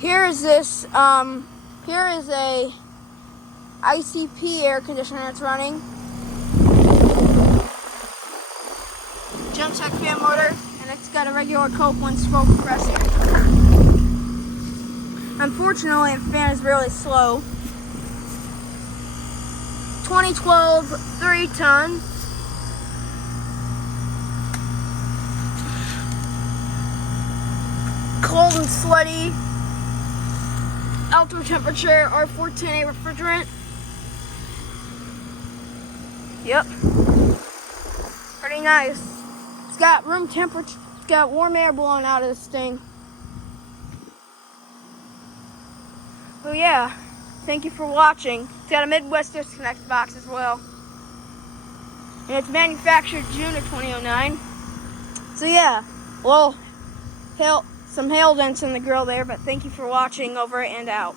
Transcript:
Here is here is a ICP air conditioner that's running. Jump check fan motor, and it's got a regular Copeland smoke compressor. Unfortunately, the fan is really slow. 2012 3-ton. Cold and sweaty. Outdoor temperature, R410A refrigerant. Yep. Pretty nice. It's got room temperature, it's got warm air blowing out of this thing. So yeah, thank you for watching. It's got a Midwest disconnect box as well. And it's manufactured June of 2009. So yeah, well, some hail dents in the grill there, but thank you for watching. Over and out.